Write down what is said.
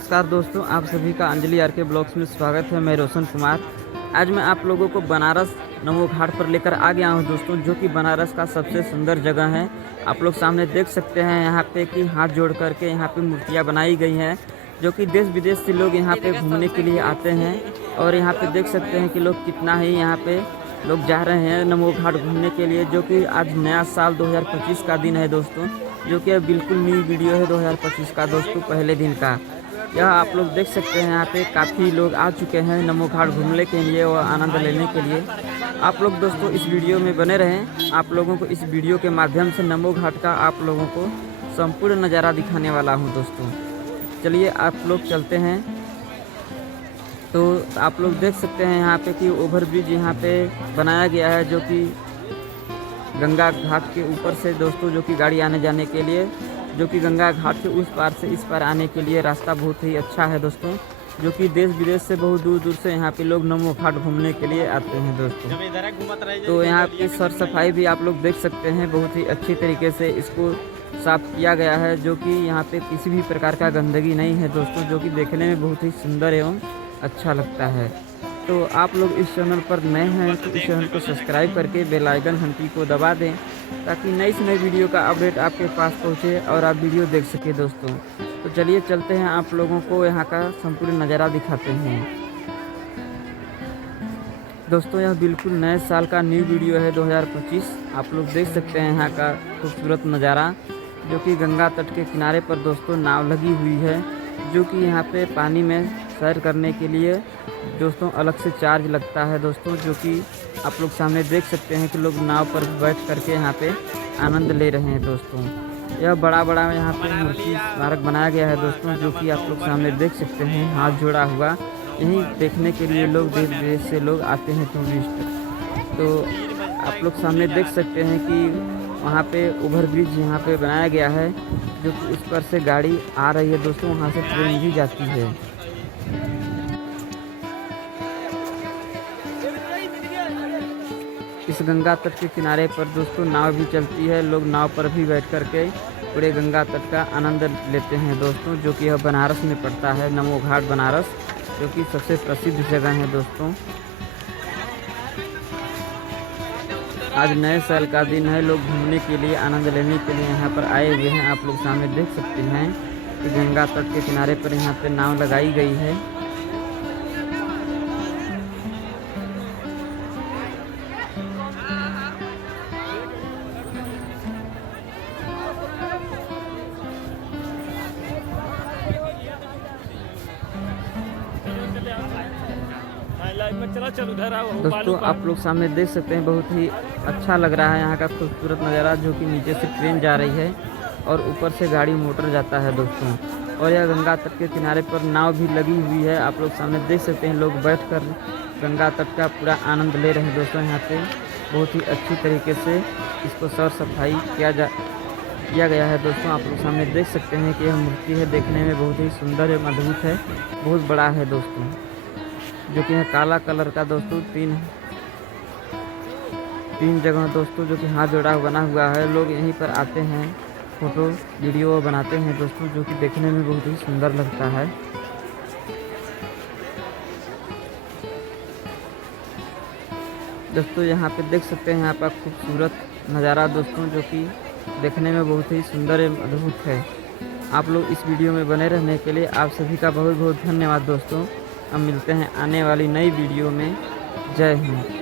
नमस्कार दोस्तों, आप सभी का अंजलि आर के ब्लॉग्स में स्वागत है। मैं रोशन कुमार। आज मैं आप लोगों को बनारस नमो घाट पर लेकर आ गया हूं दोस्तों, जो कि बनारस का सबसे सुंदर जगह है। आप लोग सामने देख सकते हैं यहाँ पे कि हाथ जोड़ करके यहाँ पे मूर्तियाँ बनाई गई हैं, जो कि देश विदेश से लोग यहाँ पे घूमने के लिए आते हैं। और यहाँ पे देख सकते हैं कि लोग कितना ही यहाँ पे लोग जा रहे हैं नमो घाट घूमने के लिए, जो कि आज नया साल 2025 का दिन है दोस्तों, जो कि बिल्कुल न्यू वीडियो है 2025 का दोस्तों, पहले दिन का। यह आप लोग देख सकते हैं यहाँ पे काफ़ी लोग आ चुके हैं नमो घाट घूमने के लिए और आनंद लेने के लिए। आप लोग दोस्तों इस वीडियो में बने रहें। आप लोगों को इस वीडियो के माध्यम से नमो घाट का आप लोगों को संपूर्ण नज़ारा दिखाने वाला हूँ दोस्तों। चलिए आप लोग चलते हैं। तो आप लोग देख सकते हैं यहाँ पे कि ओवरब्रिज यहाँ पे बनाया गया है, जो कि गंगा घाट के ऊपर से दोस्तों, जो कि गाड़ी आने जाने के लिए, जो कि गंगा घाट के उस पार से इस पार आने के लिए रास्ता बहुत ही अच्छा है दोस्तों, जो कि देश विदेश से बहुत दूर दूर से यहाँ पे लोग नमो घाट घूमने के लिए आते हैं दोस्तों। तो यहाँ की सर सफाई भी आप लोग देख सकते हैं, बहुत ही अच्छी तरीके से इसको साफ किया गया है, जो कि यहाँ पे किसी भी प्रकार का गंदगी नहीं है दोस्तों, जो कि देखने में बहुत ही सुंदर एवं अच्छा लगता है। तो आप लोग इस चैनल पर नए हैं तो इस चैनल को सब्सक्राइब करके बेल आइकन घंटी को दबा दें, ताकि नई से नई वीडियो का अपडेट आपके पास पहुंचे और आप वीडियो देख सके दोस्तों। तो चलिए चलते हैं, आप लोगों को यहाँ का संपूर्ण नज़ारा दिखाते हैं दोस्तों। यह बिल्कुल नए साल का न्यू वीडियो है 2025। आप लोग देख सकते हैं यहाँ का खूबसूरत नज़ारा, जो कि गंगा तट के किनारे पर दोस्तों नाव लगी हुई है, जो कि यहाँ पे पानी में सैर करने के लिए दोस्तों अलग से चार्ज लगता है दोस्तों, जो कि आप लोग सामने देख सकते हैं कि लोग नाव पर बैठ करके यहाँ पे आनंद ले रहे हैं दोस्तों। यह बड़ा बड़ा यहाँ पे मूर्ति स्मारक बनाया गया है दोस्तों, जो कि आप लोग सामने देख सकते हैं हाथ जोड़ा हुआ। यहीं देखने के लिए लोग देश विदेश से लोग आते हैं टूरिस्ट। तो आप लोग सामने देख सकते हैं कि वहाँ पे ओवरब्रिज यहाँ पे बनाया गया है, जो कि उस पर से गाड़ी आ रही है दोस्तों, वहाँ से ट्रेन भी जाती है। इस गंगा तट के किनारे पर दोस्तों नाव भी चलती है, लोग नाव पर भी बैठ करके पूरे गंगा तट का आनंद लेते हैं दोस्तों, जो कि यह बनारस में पड़ता है, नमो घाट बनारस, जो कि सबसे प्रसिद्ध जगह है दोस्तों। आज नए साल का दिन है, लोग घूमने के लिए आनंद लेने के लिए यहाँ पर आए हुए हैं। आप लोग सामने देख सकते हैं कि गंगा तट के किनारे पर यहाँ पे नाव लगाई गई है। दोस्तों आप लोग सामने देख सकते हैं, बहुत ही अच्छा लग रहा है यहाँ का खूबसूरत नज़ारा, जो कि नीचे से ट्रेन जा रही है और ऊपर से गाड़ी मोटर जाता है दोस्तों। और यह गंगा तट के किनारे पर नाव भी लगी हुई है, आप लोग सामने देख सकते हैं। लोग बैठकर गंगा तट का पूरा आनंद ले रहे हैं दोस्तों। यहाँ पे बहुत ही अच्छी तरीके से इसको सर सफाई किया गया है दोस्तों। आप लोग सामने देख सकते हैं कि यह मूर्ति है, देखने में बहुत ही सुंदर एवं अद्भुत है, बहुत बड़ा है दोस्तों, जो कि है काला कलर का दोस्तों। तीन जगह दोस्तों, जो कि हाथ जोड़ा बना हुआ है। लोग यहीं पर आते हैं, फोटो वीडियो बनाते हैं दोस्तों, जो कि देखने में बहुत ही सुंदर लगता है। दोस्तों यहाँ पे देख सकते हैं यहाँ पर खूबसूरत नज़ारा दोस्तों, जो कि देखने में बहुत ही सुंदर एवं अद्भुत है। आप लोग इस वीडियो में बने रहने के लिए आप सभी का बहुत बहुत धन्यवाद दोस्तों। हम मिलते हैं आने वाली नई वीडियो में। जय हिंद।